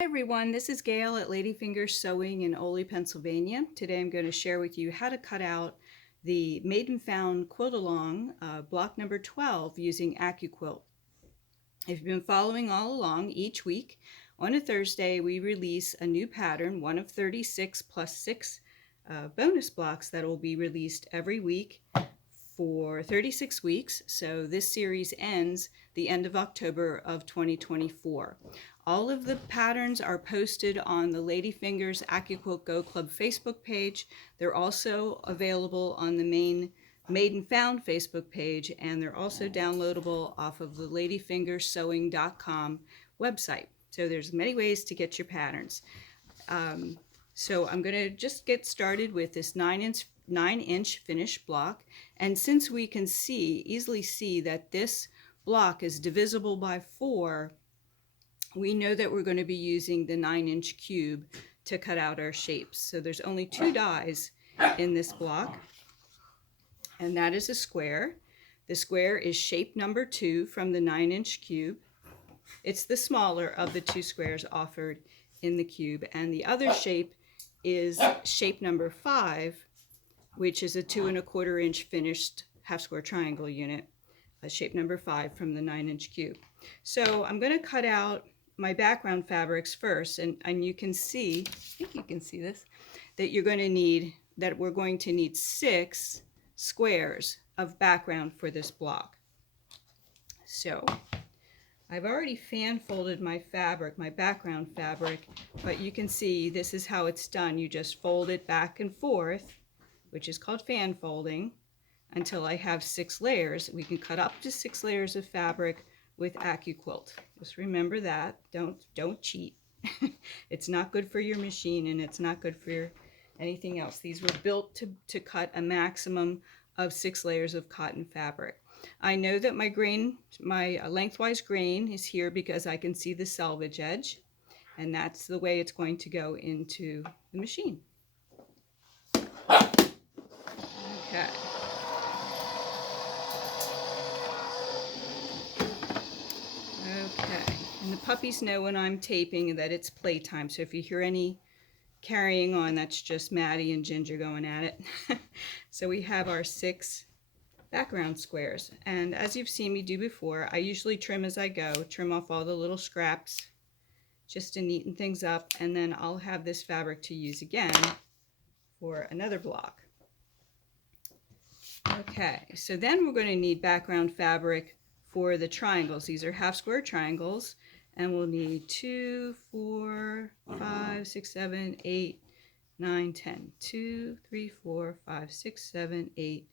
Hi everyone, this is Gail at Ladyfingers Sewing in Ole, Pennsylvania. Today I'm going to share with you how to cut out the Made and Found quilt along block number 12 using Accuquilt. If you've been following all along, each week on a Thursday we release a new pattern, one of 36 plus 6 bonus blocks that will be released every week for 36 weeks. So this series ends the end of October of 2024. All of the patterns are posted on the Ladyfingers Accuquilt Go Club Facebook page. They're also available on the main Made and Found Facebook page, and they're also downloadable off of the ladyfingersewing.com website. So there's many ways to get your patterns. So I'm going to just get started with this 9-inch finished block. And since we can easily see that this block is divisible by 4, we know that we're going to be using the 9-inch cube to cut out our shapes. So there's only 2 dies in this block, and that is a square. The square is shape number 2 from the 9-inch cube. It's the smaller of the 2 squares offered in the cube, and the other shape is shape number 5, which is a 2¼ inch finished half square triangle unit, shape number 5 from the 9-inch cube. So I'm going to cut out my background fabrics first, and you can see, I think you can see this, that we're going to need 6 squares of background for this block. So I've already fan folded my fabric, my background fabric, but you can see this is how it's done. You just fold it back and forth, which is called fan folding, until I have 6 layers. We can cut up to 6 layers of fabric with Accuquilt. Just remember that. Don't cheat. It's not good for your machine, and it's not good for anything else. These were built to cut a maximum of 6 layers of cotton fabric. I know that my lengthwise grain is here because I can see the selvage edge, and that's the way it's going to go into the machine. Okay. Okay, and the puppies know when I'm taping that it's playtime, so if you hear any carrying on, that's just Maddie and Ginger going at it. So we have our 6 background squares, and as you've seen me do before, I usually trim as I go, trim off all the little scraps just to neaten things up, and then I'll have this fabric to use again for another block. Okay, so then we're going to need background fabric for the triangles. These are half square triangles, and we'll need 2, 4, 5, 6, 7, 8, 9, 10. 2, 3, 4, 5, 6, 7, 8,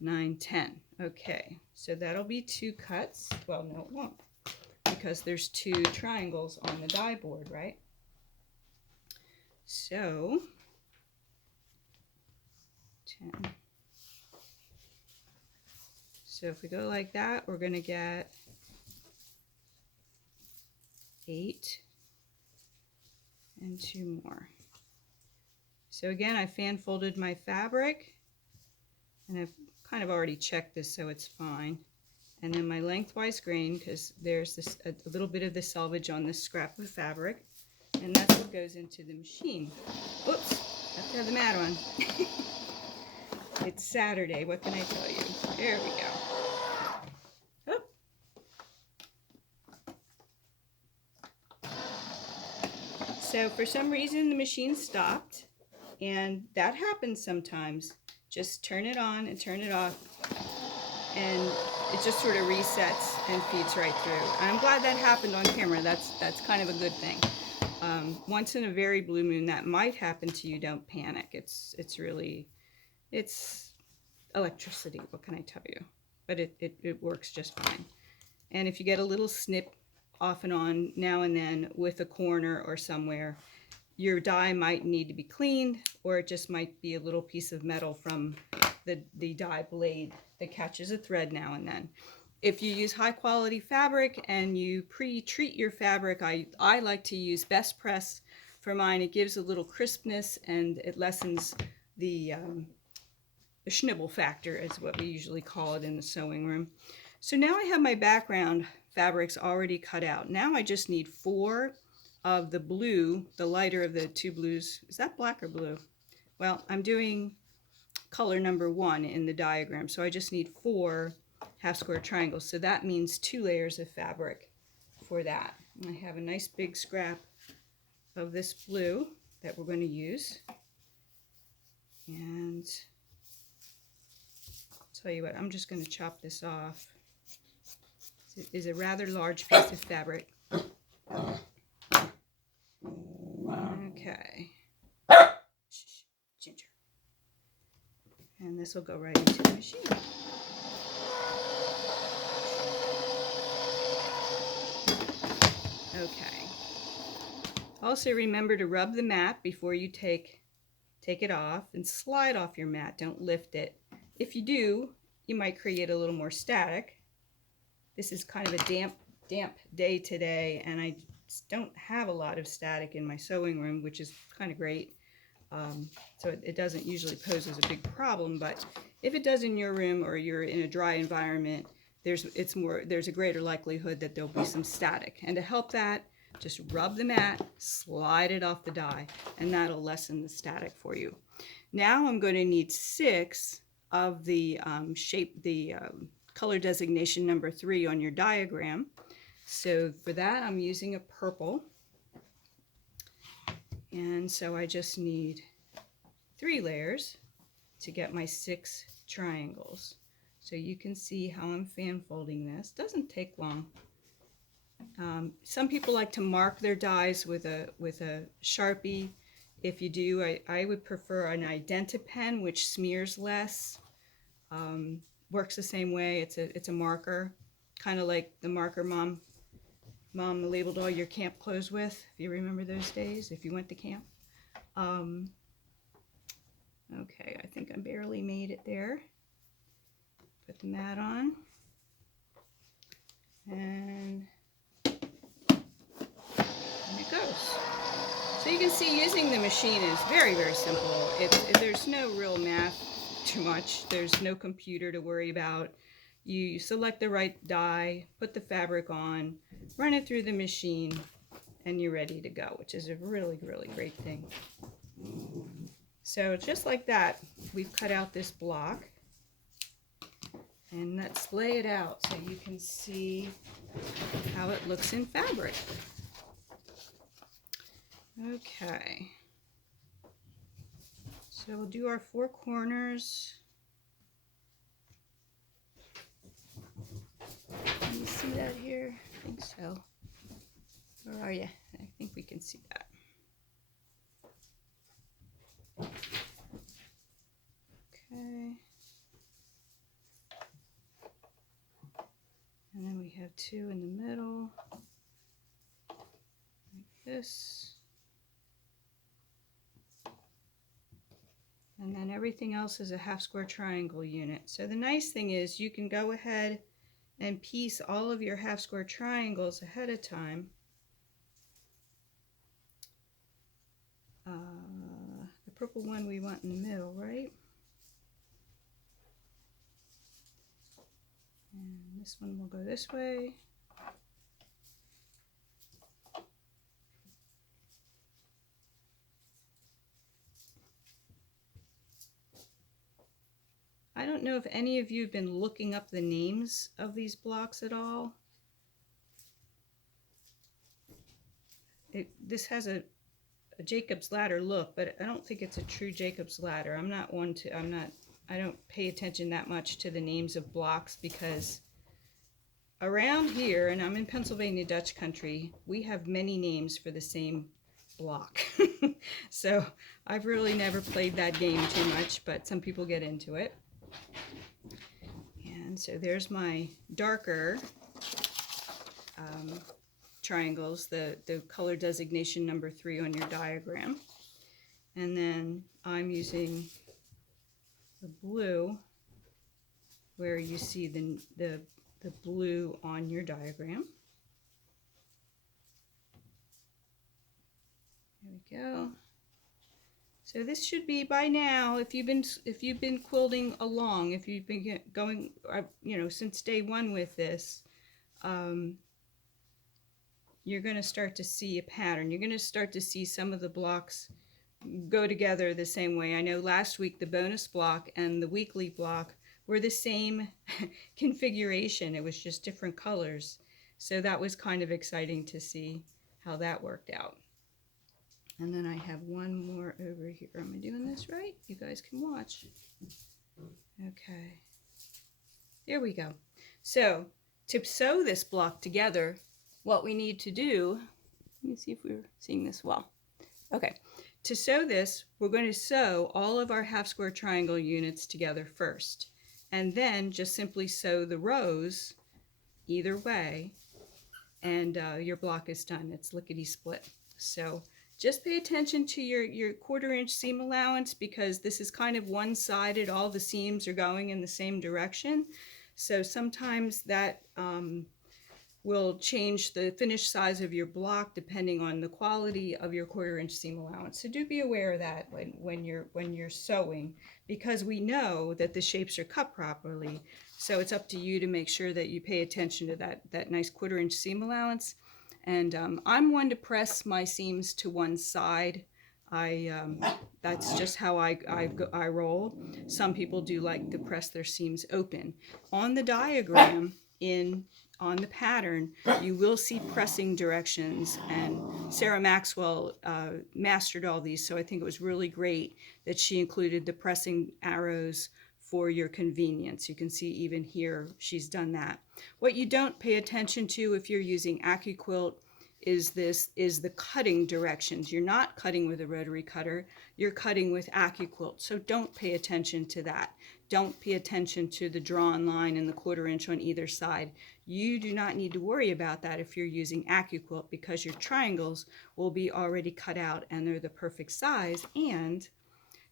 9, 10. Okay, so that'll be 2 cuts. Well, no, it won't, because there's 2 triangles on the die board, right? So 10. So if we go like that, we're going to get 8 and 2 more. So again, I fan folded my fabric, and I've kind of already checked this, so it's fine. And then my lengthwise grain, because there's a little bit of the selvage on this scrap of fabric, and that's what goes into the machine. Oops, have to have the mat on. It's Saturday, what can I tell you? There we go. So for some reason the machine stopped, and that happens sometimes. Just turn it on and turn it off, and it just sort of resets and feeds right through. I'm glad that happened on camera. That's kind of a good thing. Once in a very blue moon that might happen to you. Don't panic. It's electricity. What can I tell you? But it works just fine. And if you get a little snip off and on now and then with a corner or somewhere, your die might need to be cleaned, or it just might be a little piece of metal from the die blade that catches a thread now and then. If you use high quality fabric and you pre-treat your fabric, I like to use Best Press for mine. It gives a little crispness, and it lessens the schnibble factor, is what we usually call it in the sewing room. So now I have my background fabrics already cut out. Now I just need 4 of the blue, the lighter of the two blues. Is that black or blue? Well, I'm doing color number 1 in the diagram, so I just need 4 half square triangles. So that means 2 layers of fabric for that. I have a nice big scrap of this blue that we're going to use. And I'll tell you what, I'm just going to chop this off. It is a rather large piece of fabric. Okay. Shh, Ginger. And this will go right into the machine. Okay. Also remember to rub the mat before you take it off, and slide off your mat. Don't lift it. If you do, you might create a little more static. This is kind of a damp day today, and I don't have a lot of static in my sewing room, which is kind of great. So it doesn't usually pose as a big problem, but if it does in your room or you're in a dry environment, there's a greater likelihood that there'll be some static. And to help that, just rub the mat, slide it off the die, and that'll lessen the static for you. Now I'm going to need 6 of the color designation number 3 on your diagram. So for that, I'm using a purple. And so I just need 3 layers to get my 6 triangles. So you can see how I'm fan folding this. Doesn't take long. Some people like to mark their dies with a Sharpie. If you do, I would prefer an Identi-Pen, which smears less. Works the same way. It's a marker, kind of like the marker Mom labeled all your camp clothes with, if you remember those days, if you went to camp. Okay, I think I barely made it there. Put the mat on. And it goes. So you can see using the machine is very, very simple. There's no real math too much. There's no computer to worry about. You select the right die, put the fabric on, run it through the machine, and you're ready to go, which is a really, really great thing. So just like that, we've cut out this block. And let's lay it out so you can see how it looks in fabric. Okay. So we'll do our 4 corners. Can you see that here? I think so. Where are you? I think we can see that. Okay. And then we have 2 in the middle, like this. And then everything else is a half square triangle unit. So the nice thing is you can go ahead and piece all of your half square triangles ahead of time. The purple one we want in the middle, right? And this one will go this way. I don't know if any of you have been looking up the names of these blocks at all. This has a Jacob's ladder look, but I don't think it's a true Jacob's ladder. I don't pay attention that much to the names of blocks, because around here, and I'm in Pennsylvania Dutch country, we have many names for the same block. So I've really never played that game too much, but some people get into it. And so there's my darker triangles, the color designation number 3 on your diagram. And then I'm using the blue where you see the blue on your diagram. There we go. So this should be by now, if you've been quilting along, if you've been going, since day 1 with this, you're going to start to see a pattern. You're going to start to see some of the blocks go together the same way. I know last week the bonus block and the weekly block were the same configuration. It was just different colors. So that was kind of exciting to see how that worked out. And then I have one more over here. Am I doing this right? You guys can watch. Okay. There we go. So to sew this block together, what we need to do, let me see if we're seeing this well. Okay. To sew this, we're going to sew all of our half square triangle units together first, and then just simply sew the rows either way, and your block is done. It's lickety split. So just pay attention to your 1/4 inch seam allowance, because this is kind of one-sided. All the seams are going in the same direction. So sometimes that will change the finished size of your block depending on the quality of your 1/4 inch seam allowance. So do be aware of that when you're sewing, because we know that the shapes are cut properly. So it's up to you to make sure that you pay attention to that nice 1/4 inch seam allowance. And I'm one to press my seams to one side. That's just how I roll. Some people do like to press their seams open. On the diagram on the pattern, you will see pressing directions, and Sarah Maxwell mastered all these, so I think it was really great that she included the pressing arrows for your convenience. You can see even here she's done that. What you don't pay attention to if you're using Accuquilt is the cutting directions. You're not cutting with a rotary cutter, you're cutting with Accuquilt, so don't pay attention to that. Don't pay attention to the drawn line and the 1/4 inch on either side. You do not need to worry about that if you're using Accuquilt, because your triangles will be already cut out and they're the perfect size. And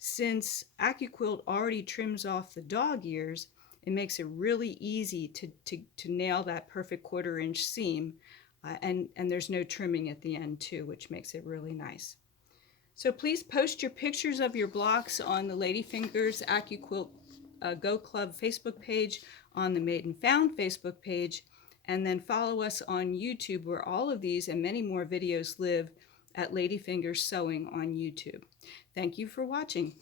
since Accuquilt already trims off the dog ears, it makes it really easy to nail that perfect 1/4 inch seam. And there's no trimming at the end too, which makes it really nice. So please post your pictures of your blocks on the Ladyfingers Accuquilt Go Club Facebook page, on the Made and Found Facebook page, and then follow us on YouTube, where all of these and many more videos live at Ladyfingers Sewing on YouTube. Thank you for watching.